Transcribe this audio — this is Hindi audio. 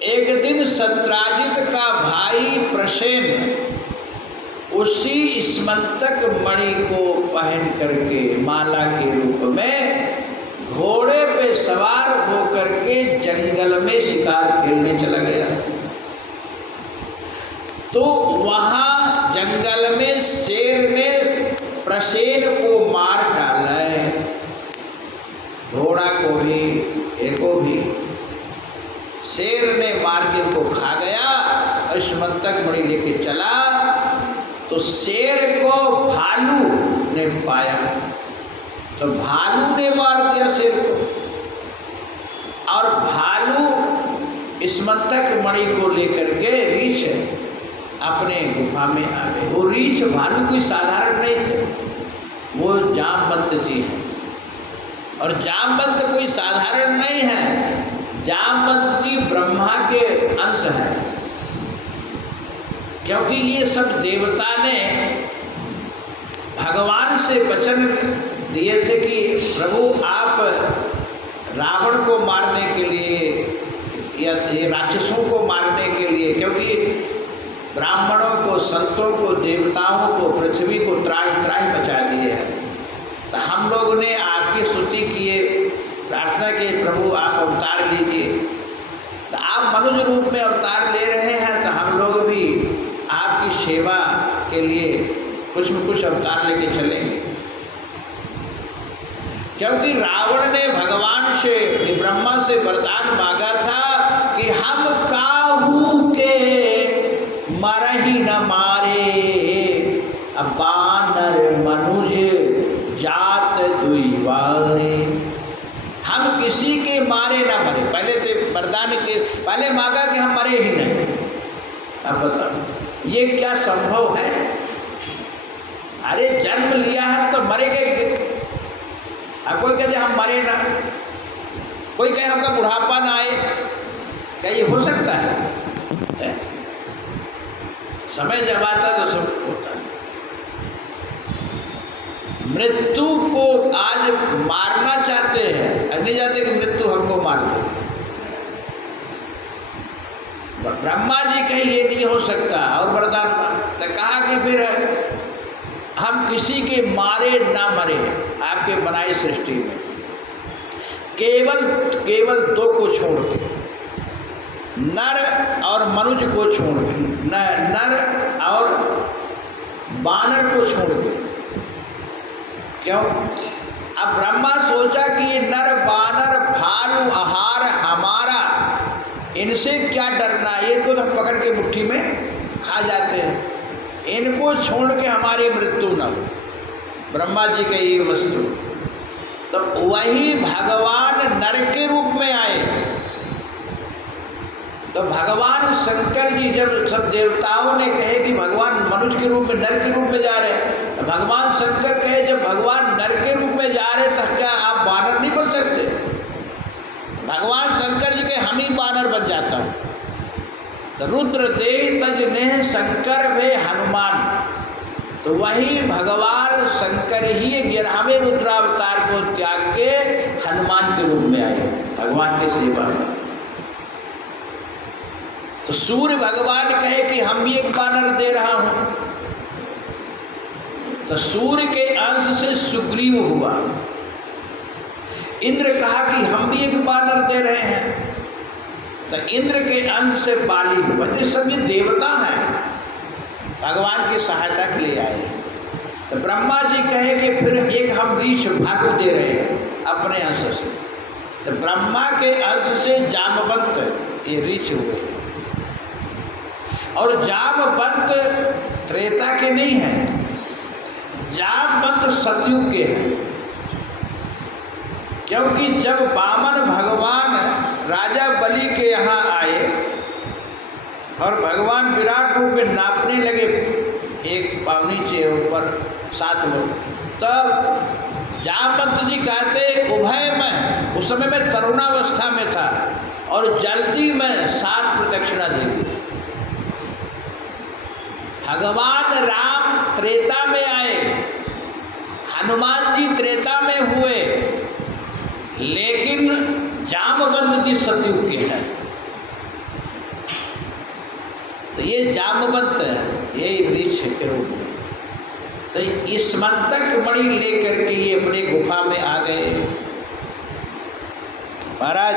एक दिन सत्राजित का भाई प्रसेन उसी स्मंतक मणि को पहन करके माला के रूप में घोड़े पे सवार होकर के जंगल में शिकार खेलने चला गया। तो वहां जंगल में शेर ने प्रसेन को मार डाला है, घोड़ा को भी, इनको भी शेर ने मार के इनको खा गया। और स्मंतक मणि लेके चला तो शेर को भालू ने पाया, तो भालू ने मार दिया शेर को, और भालू स्मंतक मणि को लेकर के रीछ अपने गुफा में आ गए। वो रीछ भालू कोई साधारण नहीं थे, वो जामवंत जी हैं। और जामवंत कोई साधारण नहीं है, जामवंत जी ब्रह्मा के अंश हैं। क्योंकि ये सब देवता ने भगवान से वचन दिए थे कि प्रभु आप रावण को मारने के लिए या ये राक्षसों को मारने के लिए, क्योंकि ब्राह्मणों को, संतों को, देवताओं को, पृथ्वी को त्राहि त्राहि मचा दिए है। तो हम लोगों ने आपकी स्तुति किए, प्रार्थना की प्रभु आप अवतार लीजिए। तो आप मनुष्य रूप में अवतार ले रहे हैं, तो हम लोग भी आपकी सेवा के लिए कुछ न कुछ अवतार लेके चलेंगे। क्योंकि रावण ने भगवान से, ब्रह्मा से वरदान मांगा था कि हम काहू के मरहि न मारे, अब बानर मनुष्य जात दुईवारे। हम किसी के मारे ना मरे। पहले तो वरदान के पहले मांगा कि हम मरे ही नहीं। अब बताओ ये क्या संभव है? अरे जन्म लिया है तो मरेंगे। अब कोई कहते हम मरे ना, कोई कहे हमका बुढ़ापा ना आए, क्या ये हो सकता है? समय जब आता तो सब होता है। मृत्यु को आज मारना चाहते हैं, अब नहीं चाहते कि मृत्यु हमको मार दे। ब्रह्मा जी कहीं ये नहीं हो सकता, और वरदान ने कहा कि फिर हम किसी के मारे ना मरे आपके बनाई सृष्टि में, केवल दो को छोड़ के, नर और मनुष्य को छोड़ के, नर और बानर को छोड़ के। क्यों? अब ब्रह्मा सोचा कि ये नर बानर भालू आहार हमारा, इनसे क्या डरना, ये तो हम पकड़ के मुट्ठी में खा जाते हैं, इनको छोड़ के हमारी मृत्यु न हो। ब्रह्मा जी के ये वस्तु, तो वही भगवान नर के रूप में आए। तो भगवान शंकर जी जब सब देवताओं ने कहे कि भगवान मनुष्य के रूप में, नर के रूप में जा रहे हैं, तो भगवान शंकर कहे जब भगवान नर के रूप में जा रहे तो क्या आप बानर नहीं बन सकते? भगवान शंकर जी के हम ही बानर बन जाता हूँ। तो रुद्र दे तज नेह शंकर वे हनुमान, तो वही भगवान शंकर ही 11वें रुद्रावतार को त्याग के हनुमान के रूप में आए भगवान की सेवा में। तो सूर्य भगवान कहे कि हम भी एक बानर दे रहा हूं, तो सूर्य के अंश से सुग्रीव हुआ। इंद्र कहा कि हम भी एक बानर दे रहे हैं, तो इंद्र के अंश से बाली हुआ। ये सभी देवता हैं, भगवान की सहायता के लिए आए। तो ब्रह्मा जी कहे कि फिर एक हम रीछ भालू दे रहे हैं अपने अंश से। तो ब्रह्मा के अंश से जामवंत ये रीछ हुए, और जामवंत त्रेता के नहीं हैं, जामवंत सतयुग के हैं। क्योंकि जब वामन भगवान राजा बलि के यहाँ आए और भगवान विराट रूप में नापने लगे, एक पाँव नीचे ऊपर 7 लोग, तब जामवंत जी कहते उभय में, उस समय मैं तरुणावस्था में था और जल्दी में 7 प्रदक्षिणा दे दी। भगवान राम त्रेता में आए, हनुमान जी त्रेता में हुए, लेकिन जामवंत जी सतयुग के हैं। तो ये जामवंत है, यही वृक्ष के रूप में। तो इस मंतक मणि लेकर के ये अपने गुफा में आ गए। महाराज